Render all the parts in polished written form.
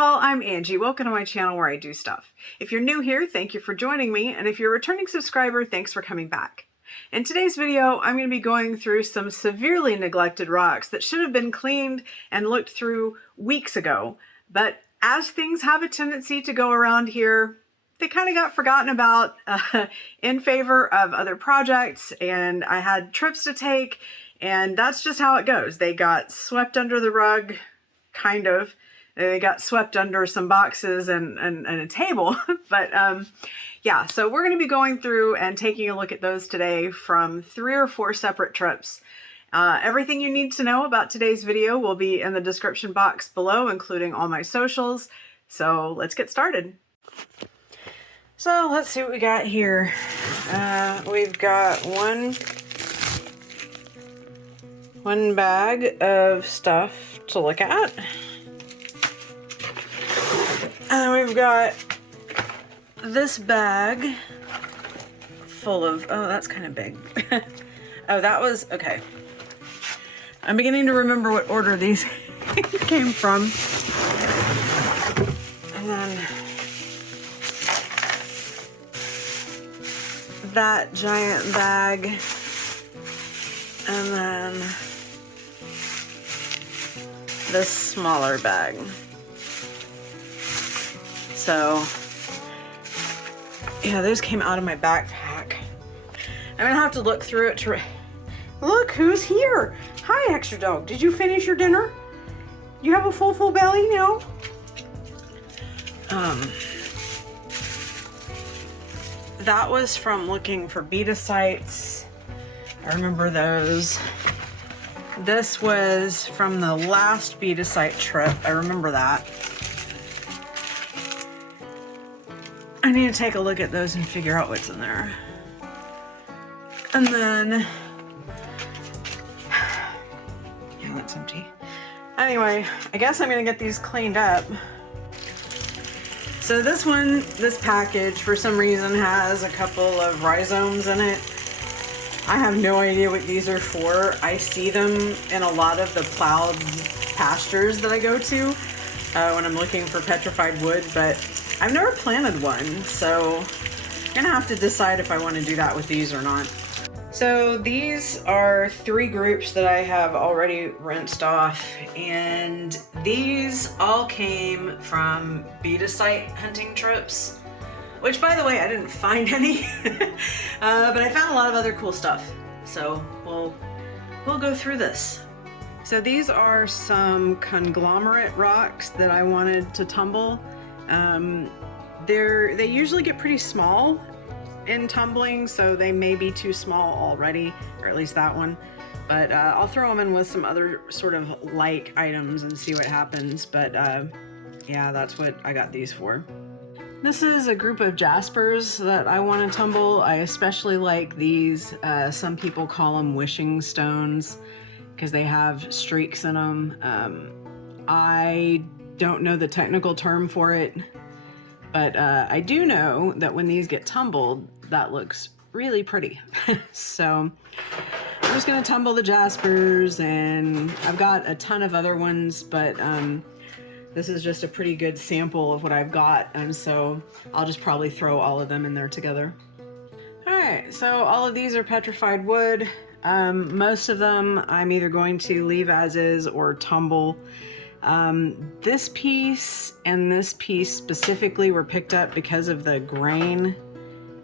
y'all, I'm Angie. Welcome to my channel where I do stuff. If you're new here, thank you for joining me, and if you're a returning subscriber, thanks for coming back. In today's video, I'm going to be going through some severely neglected rocks that should have been cleaned and looked through weeks ago, but as things have a tendency to go around here, they kind of got forgotten about in favor of other projects, and I had trips to take, and that's just how it goes. They got swept under the rug, kind of. They got swept under some boxes and a table. But yeah, so we're going to be going through and taking a look at those today from 3 or 4 separate trips. Everything you need to know about today's video will be in the description box below, including all my socials. So let's get started. So let's see what we got here. We've got one bag of stuff to look at. And we've got this bag full of, oh, that's kind of big. Oh, that was, okay. I'm beginning to remember what order these came from. And then that giant bag. And then this smaller bag. So, yeah, those came out of my backpack. I'm gonna have to look through it to... Look, who's here? Hi, extra dog. Did you finish your dinner? You have a full belly now? That was from looking for betasites. I remember those. This was from the last betasite trip. I remember that. I need to take a look at those and figure out what's in there. And then, yeah, that's empty. Anyway, I guess I'm gonna get these cleaned up. So this package, for some reason, has a couple of rhizomes in it. I have no idea what these are for. I see them in a lot of the plowed pastures that I go to when I'm looking for petrified wood, but I've never planted one, so I'm gonna have to decide if I want to do that with these or not. So these are 3 groups that I have already rinsed off, and these all came from betasite hunting trips, which, by the way, I didn't find any, but I found a lot of other cool stuff. So we'll go through this. So these are some conglomerate rocks that I wanted to tumble. They usually get pretty small in tumbling, so they may be too small already, or at least that one. But I'll throw them in with some other sort of like items and see what happens. But yeah, that's what I got these for. This is a group of jaspers that I want to tumble. I especially like these. Some people call them wishing stones because they have streaks in them. I don't know the technical term for it, but I do know that when these get tumbled, that looks really pretty. So I'm just gonna tumble the jaspers, and I've got a ton of other ones, but this is just a pretty good sample of what I've got, and so I'll just probably throw all of them in there together. All right, so all of these are petrified wood. Most of them I'm either going to leave as is or tumble. This piece and this piece specifically were picked up because of the grain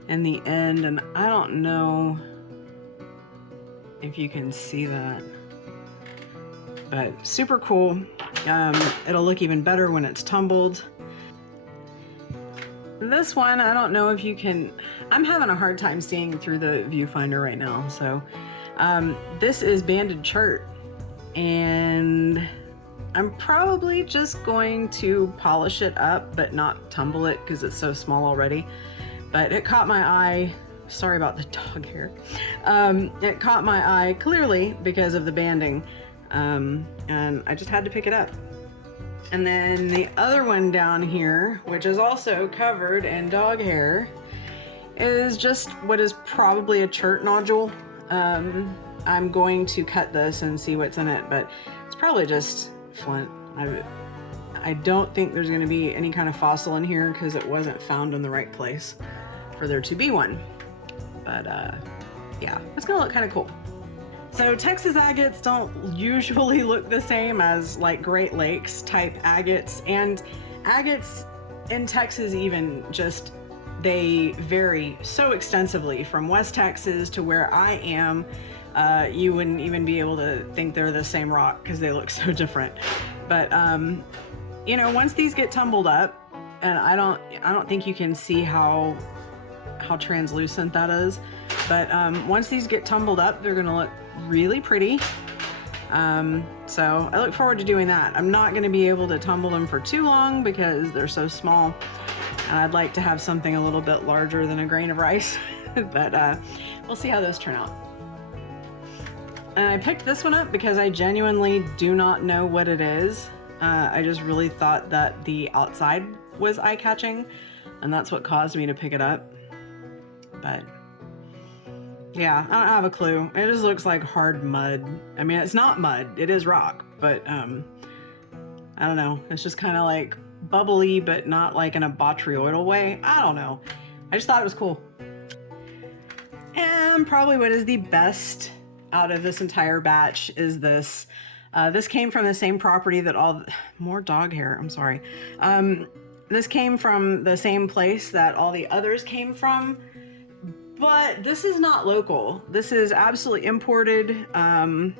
in the end, and I don't know if you can see that, but super cool. It'll look even better when it's tumbled. This one, I don't know if you can, I'm having a hard time seeing through the viewfinder right now. So this is banded chert, and I'm probably just going to polish it up, but not tumble it because it's so small already. But it caught my eye. Sorry about the dog hair. It caught my eye clearly because of the banding, and I just had to pick it up. And then the other one down here, which is also covered in dog hair, is just what is probably a chert nodule. I'm going to cut this and see what's in it, but it's probably just flint. I don't think there's going to be any kind of fossil in here because it wasn't found in the right place for there to be one. But yeah, it's going to look kind of cool. So Texas agates don't usually look the same as like Great Lakes type agates, and agates in Texas even just, they vary so extensively from West Texas to where I am. You wouldn't even be able to think they're the same rock because they look so different. But you know, once these get tumbled up, and I don't think you can see how translucent that is, but once these get tumbled up, they're gonna look really pretty. So I look forward to doing that. I'm not gonna be able to tumble them for too long because they're so small. I'd like to have something a little bit larger than a grain of rice, but we'll see how those turn out. And I picked this one up because I genuinely do not know what it is. I just really thought that the outside was eye-catching, and that's what caused me to pick it up. But yeah, I don't have a clue. It just looks like hard mud. I mean, it's not mud, it is rock, but I don't know. It's just kind of like bubbly, but not like in a botryoidal way. I don't know. I just thought it was cool. And probably what is the best out of this entire batch is this. This came from the same property that more dog hair, I'm sorry. This came from the same place that all the others came from, but this is not local. This is absolutely imported. I'm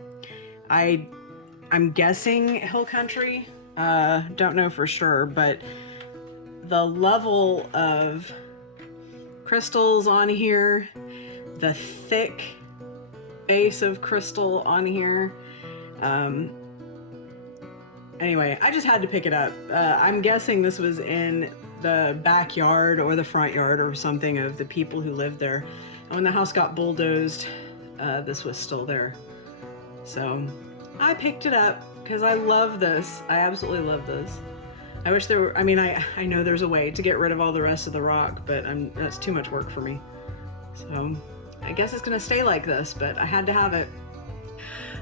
guessing hill country. Don't know for sure, but the level of crystals on here, the thick base of crystal on here. Anyway, I just had to pick it up. I'm guessing this was in the backyard or the front yard or something of the people who lived there. And when the house got bulldozed, this was still there. So I picked it up because I love this. I absolutely love this. I wish there were, I mean, I know there's a way to get rid of all the rest of the rock, but that's too much work for me. So I guess it's gonna stay like this, but I had to have it.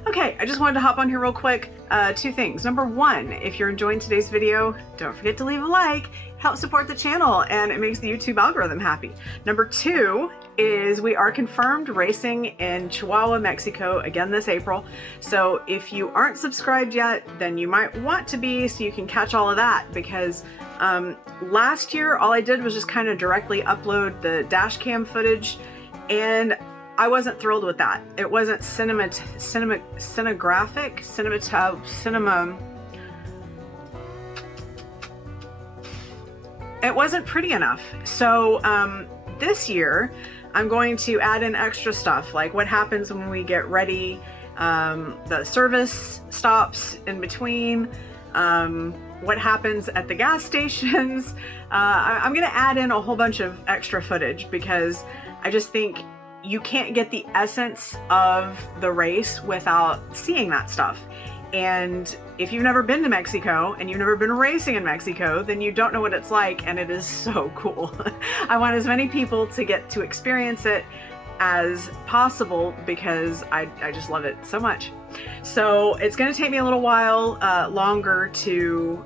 Okay, I just wanted to hop on here real quick. Two things. Number one, if you're enjoying today's video, don't forget to leave a like. It helps support the channel and it makes the YouTube algorithm happy. Number two is we are confirmed racing in Chihuahua, Mexico again this April. So if you aren't subscribed yet, then you might want to be so you can catch all of that, because last year all I did was just kind of directly upload the dash cam footage, and I wasn't thrilled with that. It wasn't cinema. It wasn't pretty enough. So this year I'm going to add in extra stuff, like what happens when we get ready, the service stops in between, what happens at the gas stations. I'm gonna add in a whole bunch of extra footage because I just think you can't get the essence of the race without seeing that stuff. And if you've never been to Mexico and you've never been racing in Mexico, then you don't know what it's like, and it is so cool. I want as many people to get to experience it as possible because I just love it so much. So it's gonna take me a little while longer to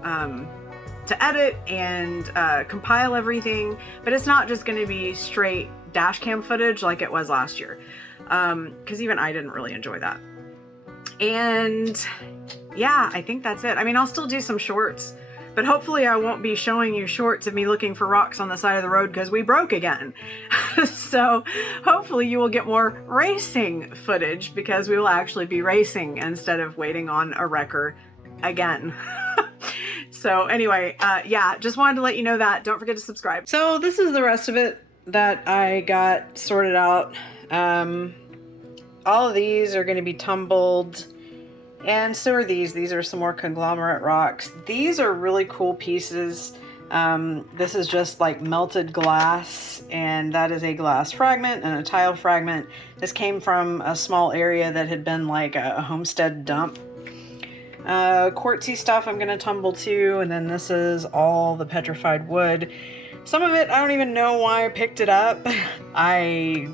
edit and compile everything, but it's not just gonna be straight dash cam footage like it was last year, because even I didn't really enjoy that. And yeah, I think that's it. I mean, I'll still do some shorts, but hopefully I won't be showing you shorts of me looking for rocks on the side of the road because we broke again. So hopefully you will get more racing footage because we will actually be racing instead of waiting on a wrecker again. So anyway, yeah, just wanted to let you know that. Don't forget to subscribe. So this is the rest of it that I got sorted out. All of these are going to be tumbled, and so are these. These are some more conglomerate rocks. These are really cool pieces. This is just like melted glass, and that is a glass fragment and a tile fragment. This came from a small area that had been like a homestead dump. Quartzy stuff I'm going to tumble too, and then this is all the petrified wood. Some of it, I don't even know why I picked it up. I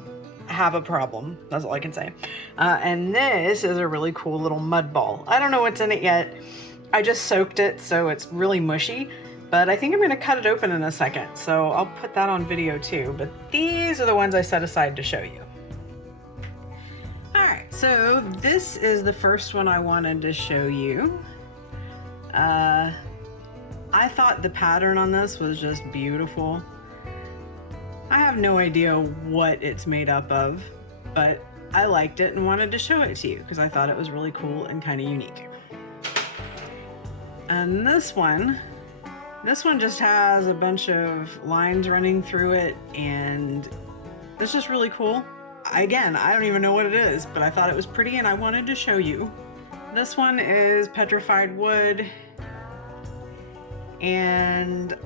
have a problem. That's all I can say. And this is a really cool little mud ball. I don't know what's in it yet. I just soaked it, so it's really mushy, but I think I'm gonna cut it open in a second, so I'll put that on video too. But these are the ones I set aside to show you. All right, so this is the first one I wanted to show you. I thought the pattern on this was just beautiful. I have no idea what it's made up of, but I liked it and wanted to show it to you because I thought it was really cool and kind of unique. And this one just has a bunch of lines running through it, and it's just really cool. Again, I don't even know what it is, but I thought it was pretty and I wanted to show you. This one is petrified wood, and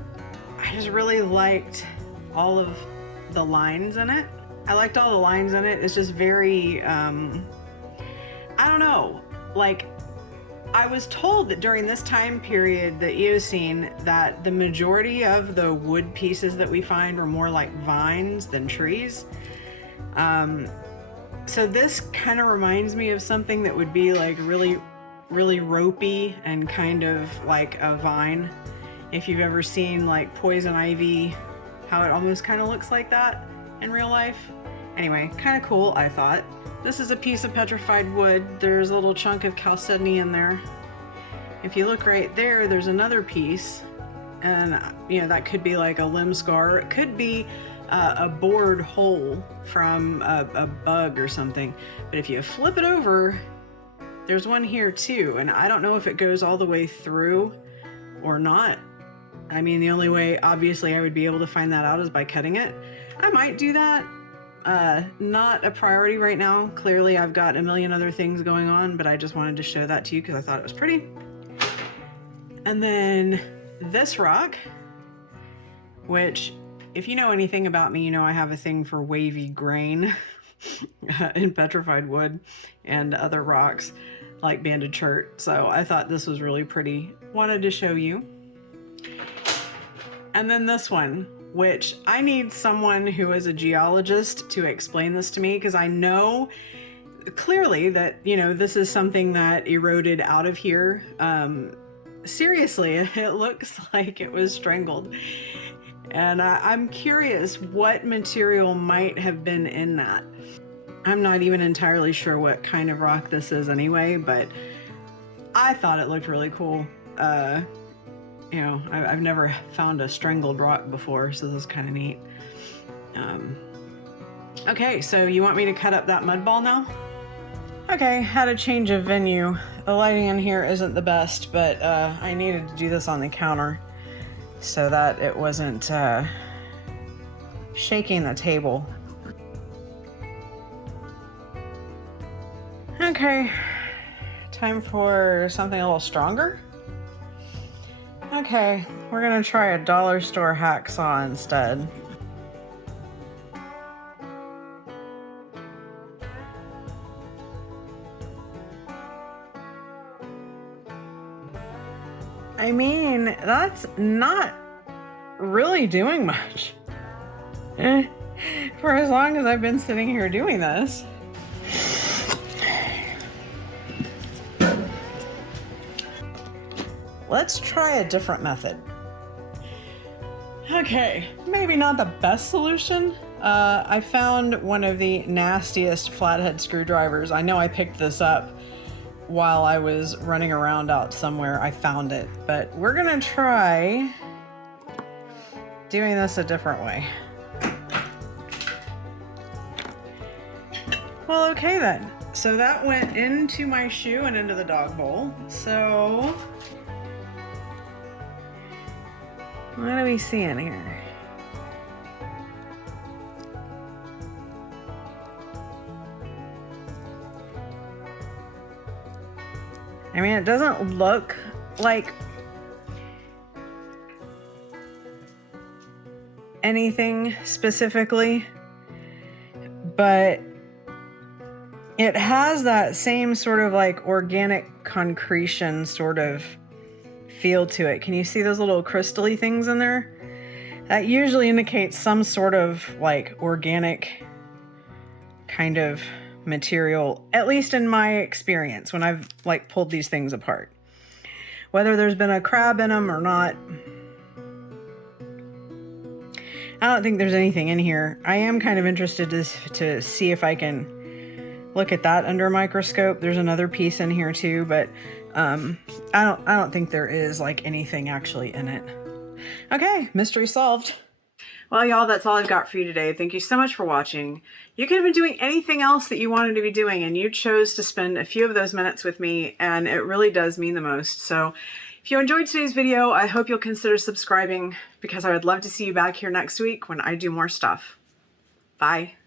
I just really liked all of the lines in it. I liked all the lines in it. It's just very, I don't know, like, I was told that during this time period, the Eocene, that the majority of the wood pieces that we find were more like vines than trees. So this kind of reminds me of something that would be like really, really ropey and kind of like a vine. If you've ever seen like poison ivy, how it almost kind of looks like that in real life. Anyway, kind of cool, I thought. This is a piece of petrified wood. There's a little chunk of chalcedony in there. If you look right there, there's another piece, and you know, that could be like a limb scar. It could be a bored hole from a bug or something. But if you flip it over, there's one here too, and I don't know if it goes all the way through or not. I mean, the only way, obviously, I would be able to find that out is by cutting it. I might do that. Not a priority right now. Clearly, I've got a million other things going on, but I just wanted to show that to you because I thought it was pretty. And then this rock, which, if you know anything about me, you know I have a thing for wavy grain in petrified wood and other rocks like banded chert. So I thought this was really pretty. Wanted to show you. And then this one, which I need someone who is a geologist to explain this to me, because I know clearly that, you know, this is something that eroded out of here. Seriously, it looks like it was strangled. And I'm curious what material might have been in that. I'm not even entirely sure what kind of rock this is anyway, but I thought it looked really cool. You know, I've never found a strangled rock before, so this is kind of neat. Okay, so you want me to cut up that mud ball now? Okay, had a change of venue. The lighting in here isn't the best, but I needed to do this on the counter so that it wasn't shaking the table. Okay, time for something a little stronger. Okay, we're gonna try a dollar store hacksaw instead. I mean, that's not really doing much. For as long as I've been sitting here doing this. Let's try a different method. Okay, maybe not the best solution. I found one of the nastiest flathead screwdrivers. I know I picked this up while I was running around out somewhere. I found it, but we're gonna try doing this a different way. Well, okay then. So that went into my shoe and into the dog bowl. So what do we see in here? I mean, it doesn't look like anything specifically, but it has that same sort of like organic concretion sort of feel to it. Can you see those little crystally things in there? That usually indicates some sort of like organic kind of material, at least in my experience when I've like pulled these things apart. whether there's been a crab in them or not. I don't think there's anything in here. I am kind of interested to see if I can look at that under a microscope. There's another piece in here too, but I don't think there is like anything actually in it. Okay, mystery solved. Well, y'all, that's all I've got for you today. Thank you so much for watching. You could have been doing anything else that you wanted to be doing, and you chose to spend a few of those minutes with me, and it really does mean the most. So if you enjoyed today's video, I hope you'll consider subscribing, because I would love to see you back here next week when I do more stuff. Bye.